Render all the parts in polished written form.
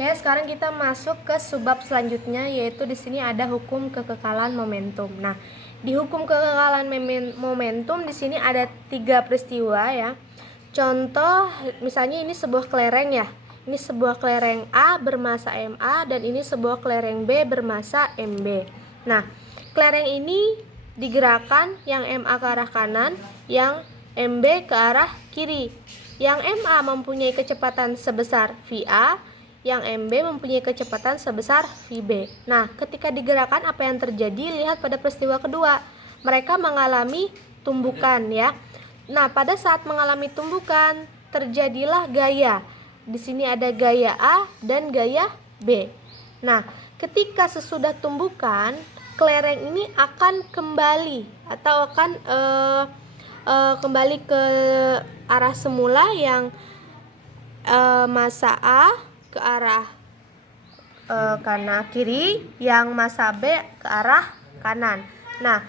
Oke, sekarang kita masuk ke subbab selanjutnya, yaitu di sini ada hukum kekekalan momentum. Nah, di hukum kekekalan momentum di sini ada 3 peristiwa ya. Contoh, misalnya ini sebuah kelereng ya. Ini sebuah kelereng A bermassa MA dan ini sebuah kelereng B bermassa MB. Nah, kelereng ini digerakkan yang MA ke arah kanan, yang MB ke arah kiri. Yang MA mempunyai kecepatan sebesar VA, yang MB mempunyai kecepatan sebesar VB. Nah, ketika digerakkan apa yang terjadi? Lihat pada peristiwa kedua. Mereka mengalami tumbukan ya. Nah, pada saat mengalami tumbukan terjadilah gaya. Di sini ada gaya A dan gaya B. Nah, ketika sesudah tumbukan, kelereng ini akan kembali atau akan kembali ke arah semula yang massa A ke arah kanan kiri, yang massa B ke arah kanan. Nah,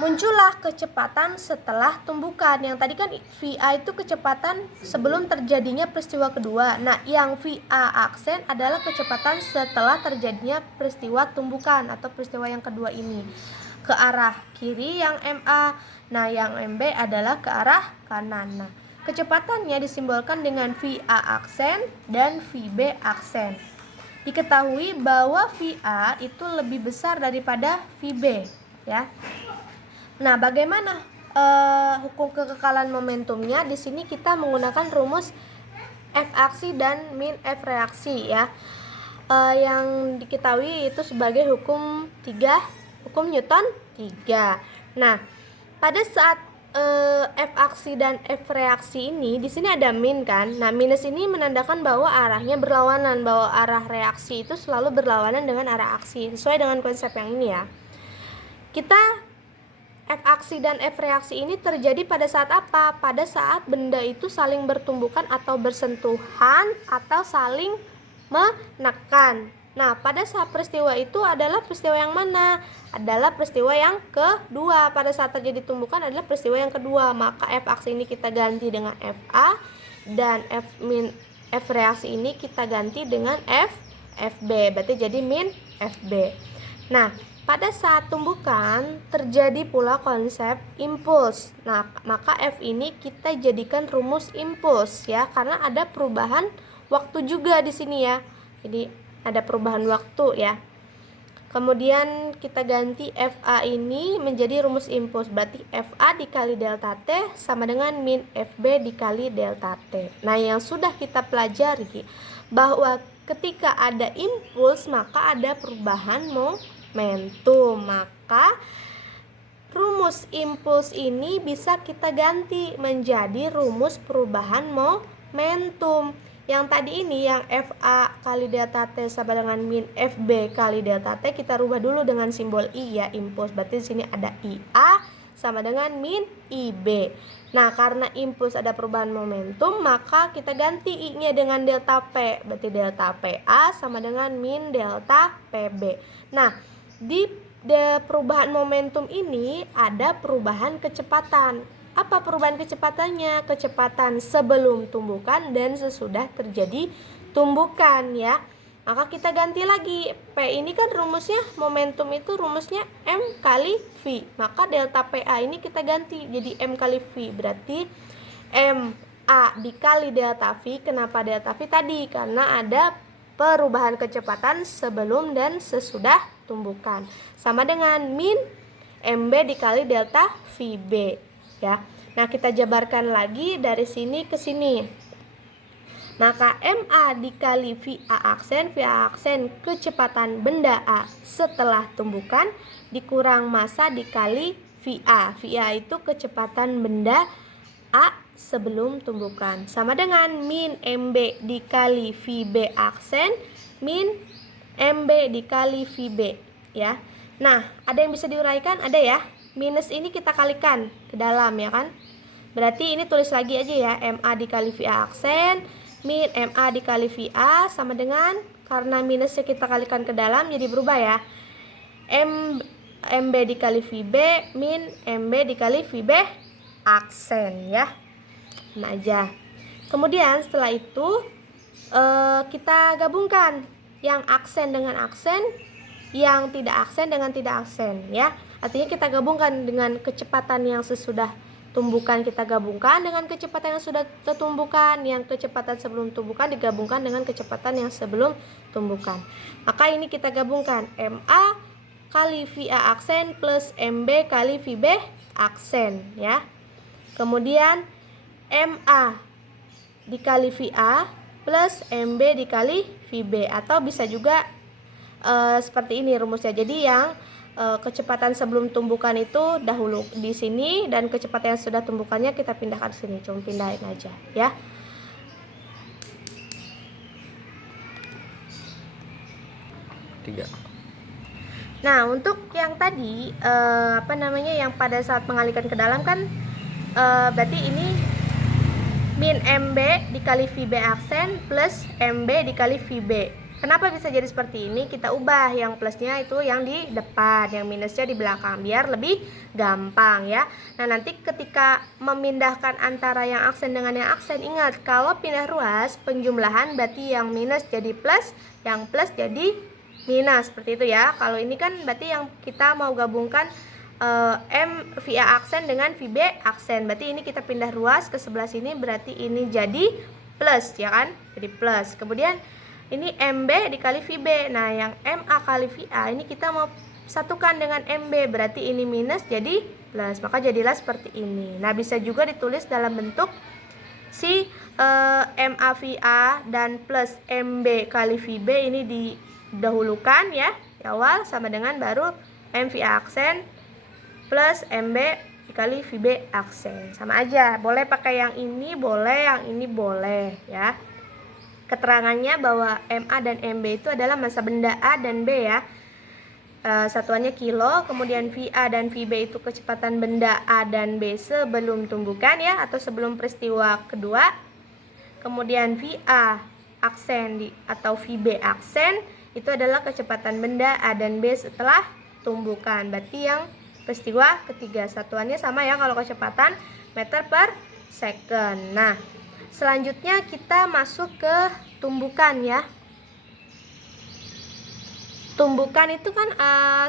muncullah kecepatan setelah tumbukan. Yang tadi kan VA itu kecepatan sebelum terjadinya peristiwa kedua. Nah, yang VA aksen adalah kecepatan setelah terjadinya peristiwa tumbukan atau peristiwa yang kedua ini. Ke arah kiri yang MA. Nah, yang MB adalah ke arah kanan. Nah, kecepatannya disimbolkan dengan VA aksen dan VB aksen. Diketahui bahwa VA itu lebih besar daripada VB ya. Nah, bagaimana hukum kekekalan momentumnya? Di sini kita menggunakan rumus F aksi dan min F reaksi ya. Yang diketahui itu sebagai hukum Newton 3. Nah, pada saat F aksi dan F reaksi ini di sini ada min kan. Nah, minus ini menandakan bahwa arahnya berlawanan, bahwa arah reaksi itu selalu berlawanan dengan arah aksi. Sesuai dengan konsep yang ini ya. F aksi dan F reaksi ini terjadi pada saat apa? Pada saat benda itu saling bertumbukan atau bersentuhan atau saling menekan. Nah, pada saat peristiwa itu adalah peristiwa yang mana? Adalah peristiwa yang kedua. Pada saat terjadi tumbukan adalah peristiwa yang kedua. Maka F aksi ini kita ganti dengan FA dan F reaksi ini kita ganti dengan FB. Berarti jadi min FB. Nah, pada saat tumbukan terjadi pula konsep impuls. Nah, maka F ini kita jadikan rumus impuls ya, karena ada perubahan waktu juga di sini ya. Jadi ada perubahan waktu ya. Kemudian kita ganti FA ini menjadi rumus impuls. Berarti FA dikali delta T sama dengan min FB dikali delta T. Nah, yang sudah kita pelajari bahwa ketika ada impuls maka ada perubahan momentum. Maka rumus impuls ini bisa kita ganti menjadi rumus perubahan momentum. Yang tadi ini yang FA kali delta T sama dengan min FB kali delta T kita rubah dulu dengan simbol I ya, impuls. Berarti di sini ada IA sama dengan min IB. Nah, karena impuls ada perubahan momentum, maka kita ganti I-nya dengan delta P. Berarti delta PA sama dengan min delta PB. Nah, di perubahan momentum ini ada perubahan kecepatan. Apa perubahan kecepatannya? Kecepatan sebelum tumbukan dan sesudah terjadi tumbukan ya. Maka kita ganti lagi. P ini kan rumusnya, momentum itu rumusnya M kali V. Maka delta PA ini kita ganti jadi M kali V. Berarti MA dikali delta V. Kenapa delta V tadi? Karena ada perubahan kecepatan sebelum dan sesudah tumbukan. Sama dengan min MB dikali delta VB ya. Nah, kita jabarkan lagi dari sini ke sini. Maka MA dikali VA aksen kecepatan benda A setelah tumbukan dikurang massa dikali VA. VA itu kecepatan benda A sebelum tumbukan. Sama dengan min MB dikali VB aksen min MB dikali VB ya. Nah, ada yang bisa diuraikan? Ada ya. Minus ini kita kalikan ke dalam ya kan. Berarti ini tulis lagi aja ya, MA dikali VA aksen min MA dikali VA sama dengan, karena minusnya kita kalikan ke dalam jadi berubah ya, MB dikali VB min MB dikali VB aksen ya. Nah aja. Kemudian setelah itu kita gabungkan yang aksen dengan aksen, yang tidak aksen dengan tidak aksen ya. Artinya kita gabungkan dengan kecepatan yang sesudah tumbukan, kita gabungkan dengan kecepatan yang sudah tertumbukan, yang kecepatan sebelum tumbukan digabungkan dengan kecepatan yang sebelum tumbukan. Maka ini kita gabungkan MA kali VA aksen plus MB kali VB aksen ya. Kemudian MA dikali VA plus MB dikali VB, atau bisa juga seperti ini rumusnya. Jadi yang kecepatan sebelum tumbukan itu dahulu di sini, dan kecepatan yang sudah tumbukannya kita pindahkan ke sini. Cuma pindahin aja ya. Tiga. Nah, untuk yang tadi yang pada saat mengalihkan ke dalam kan berarti ini min MB dikali VB aksen plus MB dikali VB. Kenapa bisa jadi seperti ini? Kita ubah yang plusnya itu yang di depan, yang minusnya di belakang, biar lebih gampang ya. Nah, nanti ketika memindahkan antara yang aksen dengan yang aksen, ingat kalau pindah ruas penjumlahan berarti yang minus jadi plus, yang plus jadi minus, seperti itu ya. Kalau ini kan berarti yang kita mau gabungkan M VA aksen dengan VB aksen, berarti ini kita pindah ruas ke sebelah sini, berarti ini jadi plus ya kan, jadi plus. Kemudian ini MB dikali VB, nah yang MA kali VA ini kita mau satukan dengan MB, berarti ini minus jadi plus, maka jadilah seperti ini. Nah, bisa juga ditulis dalam bentuk si MA VA dan plus MB kali VB ini didahulukan ya di awal, sama dengan baru M VA aksen plus MB dikali VB aksen. Sama aja, boleh pakai yang ini, boleh yang ini, boleh ya. Keterangannya bahwa MA dan MB itu adalah massa benda A dan B ya. Satuannya kilo, kemudian VA dan VB itu kecepatan benda A dan B sebelum tumbukan ya, atau sebelum peristiwa kedua. Kemudian VA aksen atau VB aksen itu adalah kecepatan benda A dan B setelah tumbukan. Berarti yang peristiwa ketiga, satuannya sama ya kalau kecepatan meter per second. Nah, selanjutnya kita masuk ke tumbukan ya. Tumbukan itu kan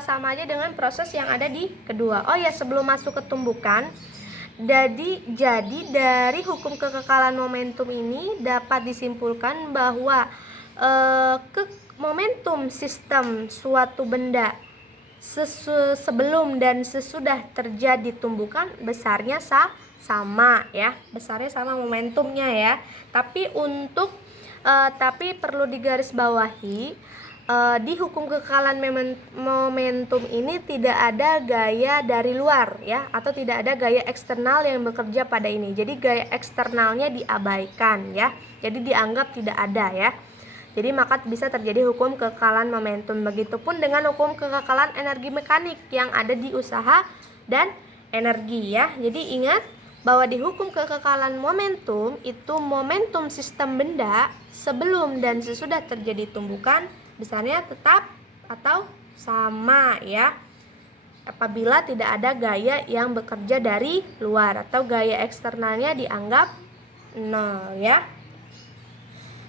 sama aja dengan proses yang ada di kedua. Oh ya, sebelum masuk ke tumbukan, jadi dari hukum kekekalan momentum ini dapat disimpulkan bahwa momentum sistem suatu benda sebelum dan sesudah terjadi tumbukan besarnya sama ya, besarnya sama momentumnya ya. Tapi tapi perlu digarisbawahi, di hukum kekekalan momentum ini tidak ada gaya dari luar ya, atau tidak ada gaya eksternal yang bekerja pada ini. Jadi gaya eksternalnya diabaikan ya, jadi dianggap tidak ada ya. Jadi maka bisa terjadi hukum kekekalan momentum. Begitupun dengan hukum kekekalan energi mekanik yang ada di usaha dan energi ya. Jadi ingat bahwa di hukum kekekalan momentum itu momentum sistem benda sebelum dan sesudah terjadi tumbukan besarnya tetap atau sama ya, apabila tidak ada gaya yang bekerja dari luar atau gaya eksternalnya dianggap nol ya.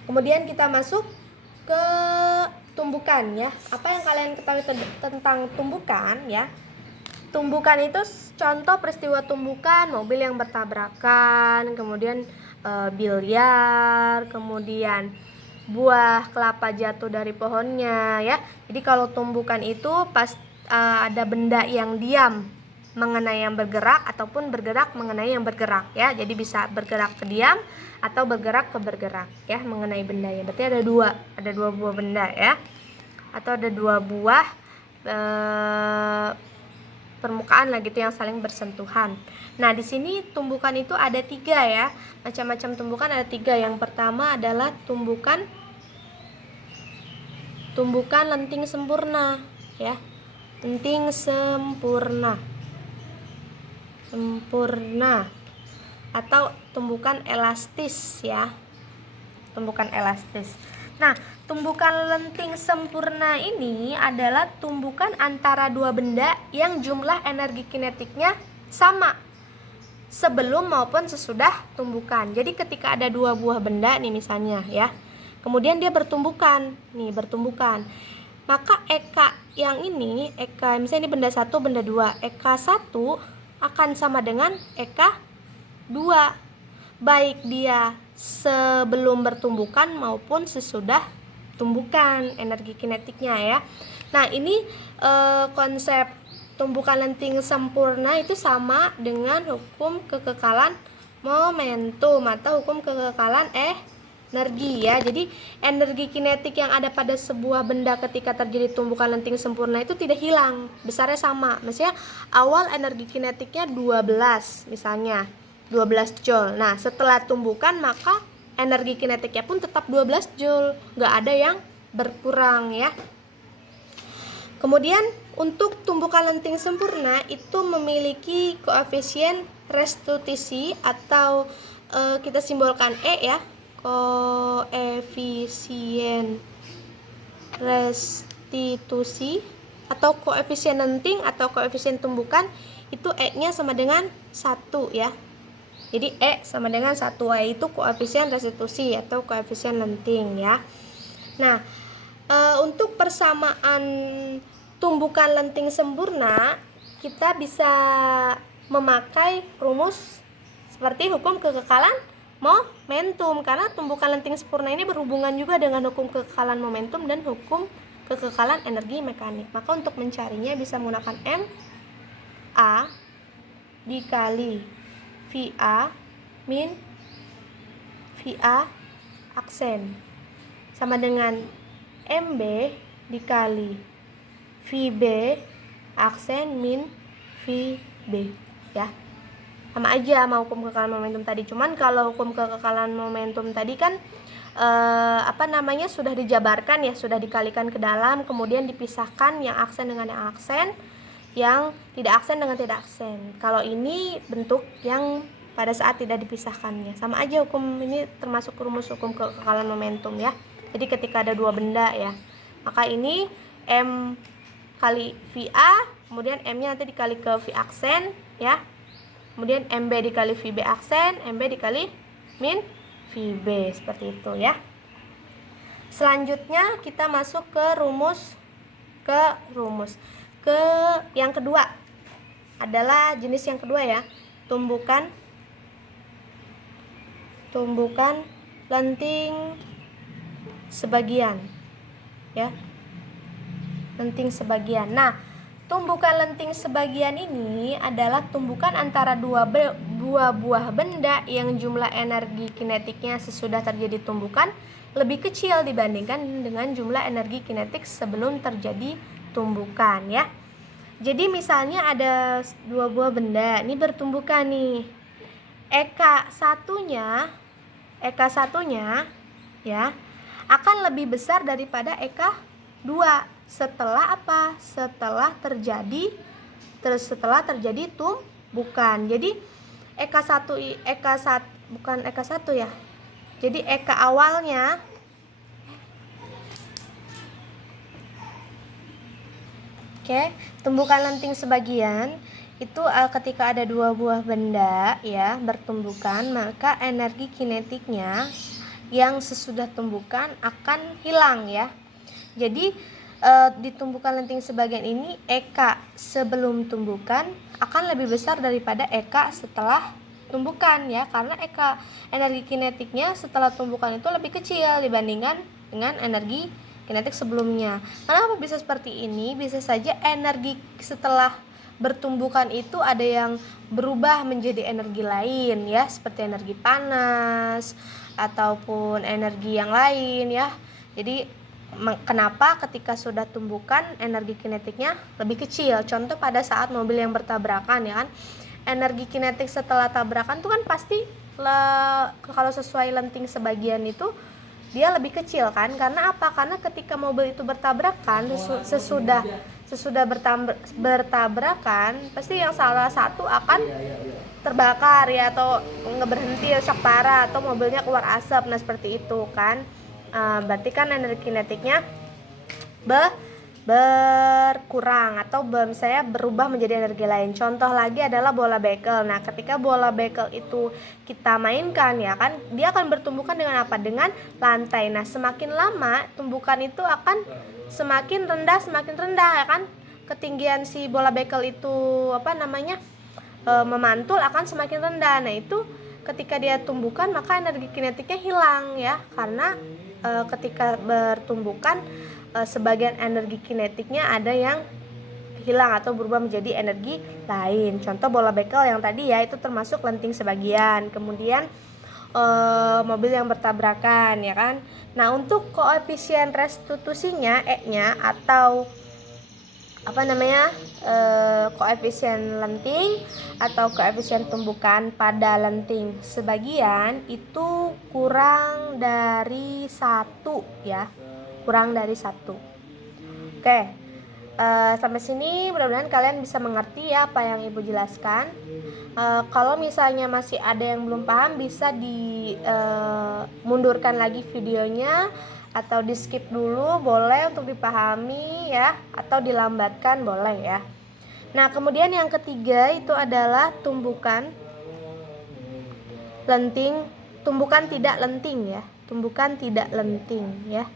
Kemudian kita masuk ke tumbukan ya. Apa yang kalian ketahui tentang tumbukan ya? Tumbukan itu contoh peristiwa tumbukan, mobil yang bertabrakan, kemudian biliar, kemudian buah kelapa jatuh dari pohonnya ya. Jadi kalau tumbukan itu pas ada benda yang diam mengenai yang bergerak, ataupun bergerak mengenai yang bergerak ya. Jadi bisa bergerak ke diam atau bergerak ke bergerak ya mengenai bendanya. Berarti ada dua buah benda ya, atau ada dua buah permukaan lah gitu yang saling bersentuhan. Nah, di sini tumbukan itu ada 3 ya. Macam-macam tumbukan ada 3. Yang pertama adalah tumbukan lenting sempurna ya. Lenting sempurna atau tumbukan elastis ya. Tumbukan elastis. Nah, tumbukan lenting sempurna ini adalah tumbukan antara dua benda yang jumlah energi kinetiknya sama sebelum maupun sesudah tumbukan. Jadi ketika ada dua buah benda nih misalnya ya, kemudian dia bertumbukan. Nih, bertumbukan. Maka eka yang ini, eka misalnya ini benda 1, benda 2. Eka 1 akan sama dengan eka 2. Baik dia sebelum bertumbukan maupun sesudah tumbukan energi kinetiknya ya. Nah, ini konsep tumbukan lenting sempurna itu sama dengan hukum kekekalan momentum atau hukum kekekalan energi ya. Jadi energi kinetik yang ada pada sebuah benda ketika terjadi tumbukan lenting sempurna itu tidak hilang, besarnya sama. Misalnya awal energi kinetiknya 12 misalnya, 12 joule. Nah, setelah tumbukan maka energi kinetiknya pun tetap 12 joule, nggak ada yang berkurang ya. Kemudian untuk tumbukan lenting sempurna itu memiliki koefisien restitusi atau kita simbolkan E ya, koefisien restitusi atau koefisien lenting atau koefisien tumbukan itu E-nya sama dengan 1 ya. Jadi E sama dengan 1, E itu koefisien restitusi atau koefisien lenting ya. Nah, untuk persamaan tumbukan lenting sempurna kita bisa memakai rumus seperti hukum kekekalan momentum, karena tumbukan lenting sempurna ini berhubungan juga dengan hukum kekekalan momentum dan hukum kekekalan energi mekanik. Maka untuk mencarinya bisa menggunakan M A dikali VA min VA aksen sama dengan MB dikali VB aksen min VB ya. Sama aja sama hukum kekekalan momentum tadi. Cuman kalau hukum kekekalan momentum tadi kan sudah dijabarkan ya, sudah dikalikan ke dalam, kemudian dipisahkan yang aksen dengan yang aksen, yang tidak aksen dengan tidak aksen. Kalau ini bentuk yang pada saat tidak dipisahkannya. Sama aja hukum ini termasuk rumus hukum kekekalan momentum ya. Jadi ketika ada dua benda ya, maka ini M kali VA, kemudian M-nya nanti dikali ke V aksen ya. Kemudian MB dikali VB aksen, MB dikali min VB, seperti itu ya. Selanjutnya kita masuk ke rumus ke yang kedua, adalah jenis yang kedua ya, tumbukan lenting sebagian ya, lenting sebagian. Nah, tumbukan lenting sebagian ini adalah tumbukan antara dua buah benda yang jumlah energi kinetiknya sesudah terjadi tumbukan lebih kecil dibandingkan dengan jumlah energi kinetik sebelum terjadi tumbukan ya. Jadi misalnya ada dua buah benda, ini bertumbukan nih. Eka satunya ya akan lebih besar daripada eka 2 setelah apa? Setelah terjadi tumbukan. Jadi eka 1 bukan eka 1 ya. Jadi eka awalnya tumbukan lenting sebagian itu ketika ada dua buah benda ya bertumbukan, maka energi kinetiknya yang sesudah tumbukan akan hilang ya. Jadi di tumbukan lenting sebagian ini eka sebelum tumbukan akan lebih besar daripada eka setelah tumbukan ya, karena eka energi kinetiknya setelah tumbukan itu lebih kecil dibandingkan dengan energi kinetik sebelumnya. Kenapa bisa seperti ini? Bisa saja energi setelah bertumbukan itu ada yang berubah menjadi energi lain ya, seperti energi panas ataupun energi yang lain ya. Jadi kenapa ketika sudah tumbukan energi kinetiknya lebih kecil? Contoh pada saat mobil yang bertabrakan ya kan, energi kinetik setelah tabrakan itu kan pasti kalau sesuai lenting sebagian itu dia lebih kecil kan. Karena apa? Karena ketika mobil itu bertabrakan, sesudah bertabrakan pasti yang salah satu akan terbakar ya, atau ngeberhenti rusak parah, atau mobilnya keluar asap. Nah seperti itu kan. Berarti kan energi kinetiknya berkurang atau misalnya berubah menjadi energi lain. Contoh lagi adalah bola bekel. Nah, ketika bola bekel itu kita mainkan ya kan, dia akan bertumbukan dengan apa? Dengan lantai. Nah, semakin lama tumbukan itu akan semakin rendah ya kan. Ketinggian si bola bekel itu memantul akan semakin rendah. Nah, itu ketika dia tumbukan maka energi kinetiknya hilang ya, karena ketika bertumbukan sebagian energi kinetiknya ada yang hilang atau berubah menjadi energi lain. Contoh bola bekel yang tadi ya, itu termasuk lenting sebagian. Kemudian mobil yang bertabrakan ya kan. Nah, untuk koefisien restitusinya E-nya atau koefisien lenting atau koefisien tumbukan pada lenting sebagian itu kurang dari 1 ya. Kurang dari 1. Oke, sampai sini mudah-mudahan kalian bisa mengerti ya apa yang Ibu jelaskan. Kalau misalnya masih ada yang belum paham, bisa mundurkan lagi videonya atau di skip dulu, boleh untuk dipahami ya, atau dilambatkan boleh ya. Nah, kemudian yang ketiga itu adalah tumbukan lenting, tumbukan tidak lenting ya. Tumbukan tidak lenting ya.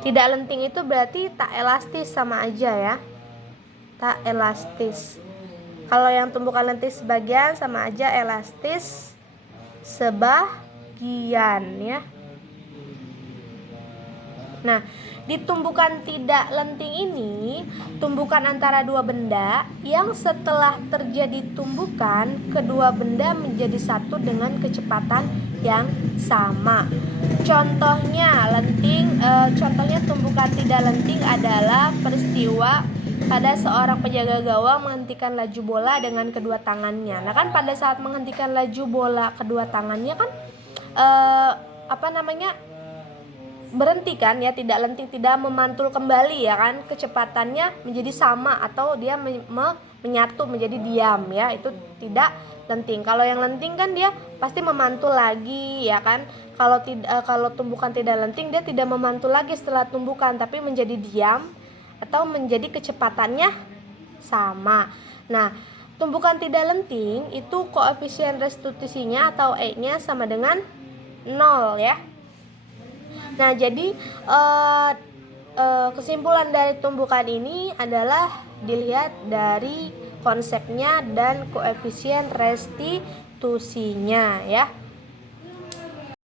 Tidak lenting itu berarti tak elastis, sama aja ya. Tak elastis. Kalau yang tumbukan lenting sebagian sama aja elastis sebagian ya. Nah, di tumbukan tidak lenting ini, tumbukan antara dua benda yang setelah terjadi tumbukan, kedua benda menjadi satu dengan kecepatan yang sama. Contohnya tumbukan tidak lenting adalah peristiwa pada seorang penjaga gawang menghentikan laju bola dengan kedua tangannya. Nah kan pada saat menghentikan laju bola kedua tangannya kan berhenti kan ya, tidak lenting, tidak memantul kembali ya kan, kecepatannya menjadi sama atau dia menyatu menjadi diam ya, itu tidak lenting. Kalau yang lenting kan dia pasti memantul lagi ya kan. Kalau tumbukan tidak lenting dia tidak memantul lagi setelah tumbukan, tapi menjadi diam atau menjadi kecepatannya sama. Nah, tumbukan tidak lenting itu koefisien restitusinya atau E-nya sama dengan 0 ya. Nah, jadi kesimpulan dari tumbukan ini adalah dilihat dari konsepnya dan koefisien restitusinya ya.